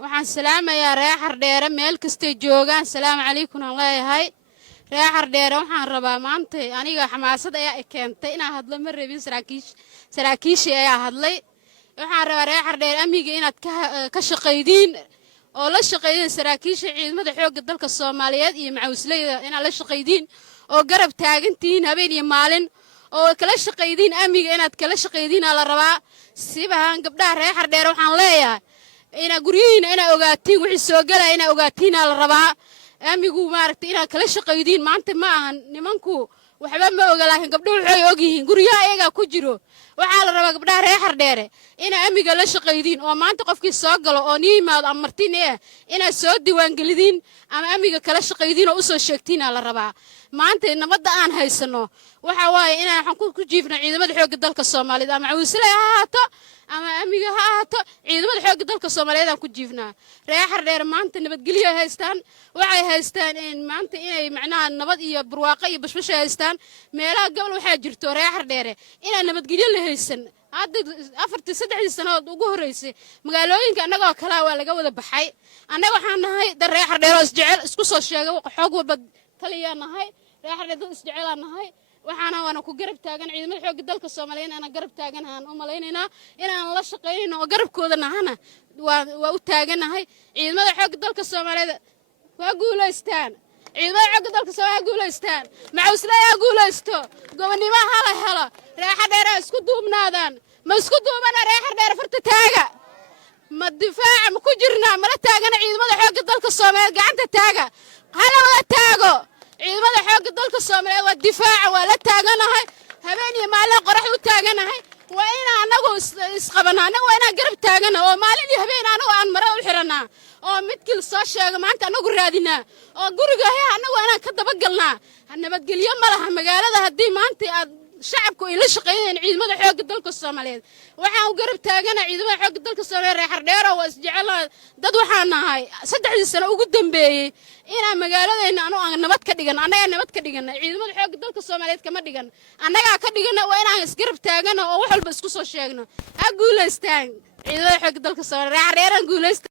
waxaan salaamayaa reer Xardheere meel kasta joogaan. Salaamu calaykum aan leeyahay. reer Xardheere waxaan rabaa maanta aniga xamaasad ayaa keentay inaan hadlo ma rabin saraakiishii ayaa hadlay. waxaan rabaa reer Xardheere amiga inaad ka shaqeydin oo la shaqeeyeen saraakiisha ciidamada xoogga dalka Soomaaliyeed iyo macawsleyda inaad la shaqeydin oo garab taagantiin habeen iyo maalin oo kala shaqeydin amiga inaad kala shaqeydin la rabaa. sibahan gabdhaha reer Xardheere waxaan leeyahay ina guriyiina ina ogaatiin wixii soo galay ina ogaatiin la rabaa. amigu maaragtay ina kala shaqeydin maanta ma ahan nimanku waxba ma oga laakiin gabdhuhu waxay og yihiin guriyaha ayaga ku jiro. waxaa la rabaa gabdhaha reer Xardheere ina amiga la shaqeydin oo maanta qofkii soo galo oo niimaad ama martiin ina soo diiwaan gelidin ama amiga kala shaqeydin oo u soo sheegtiin la rabaa. maanta nabadda aan haysano waxa waaye ina waxaan ku jiifna ciidamada xoogga dalka Soomaaliyeed ama cawsley ha ahaato ama amiga ha ahaato ciidamada xoogga dalka Soomaaliyeed aan ku jiifnaa. reer Xardheere maanta nabadgelyo haystaan waxay haystaan in maanta inay macnaha nabad iyo barwaaqo iyo bashbash haystaan. meelaha gobol waxaa jirto reer Xardheere ina nabadgelyo la haysan hadda 4-3 sanadood ugu horeysay magaalooyinka annagoo kala waa laga wada baxay. annaga waxaan nahay dad reer Xardheere oo isjecel isku soo sheegay xoog wada taliya nahay reer Xardheere dad isjecel nahay. waxaana ku garab taagan ciidamada xoogga dalka Soomaaliyeed ana garab taagan aan u maleynayna inaan la shaqeynayno oo garabkooda nahana waa u taaganahay. ciidamada xoogga dalka Soomaaliyeed waa guuleystaan ciidamada xoogga dalka Soomaaliyeed guuleystaan macawsley guuleysto gobonimo hala helo reer Xardheere isku duubnaadaan ma isku duubana reer Xardheere farta taaga ma difaac ma ku jirnaa mala taagana ciidamada xoogga dalka Soomaaliyeed gacanta taaga hala wada taago ciidamada xoogga dalka Soomaaliyeed waa difaac waa la taaganahay habeen iyo maalin qorax u taaganahay waa in anagu isqabanaa anagu waa inaan garab taagana oo maalin iyo habeen anagu aan mara u xiranaa oo midkii soo sheego maanta anagu raadinaa oo guriga anagu inaan ka daba galnaa. nabadgelyo ma laha magaalada haddii maanta aad shacabku ay la shaqeeyeen ciidamada xoogga dalka Soomaaliyeed. waxaan u garab taagana ciidamada xoogga dalka Soomaaliyeed reer Xardheere oo isjecel dad waxaan nahay 3 sano ugu dambeeyay inaan magaaladeena aan nabad ka dhigan annaga nabad ka dhigan ciidamada xoogga dalka Soomaaliyeed kama dhigan annaga ka dhigan waa inaan isgarab taagana oo wax walba isku soo sheegno ha guuleystaan ciidamada xoogga dalka Soomaaliyeed reer Xardheere guuleystaan.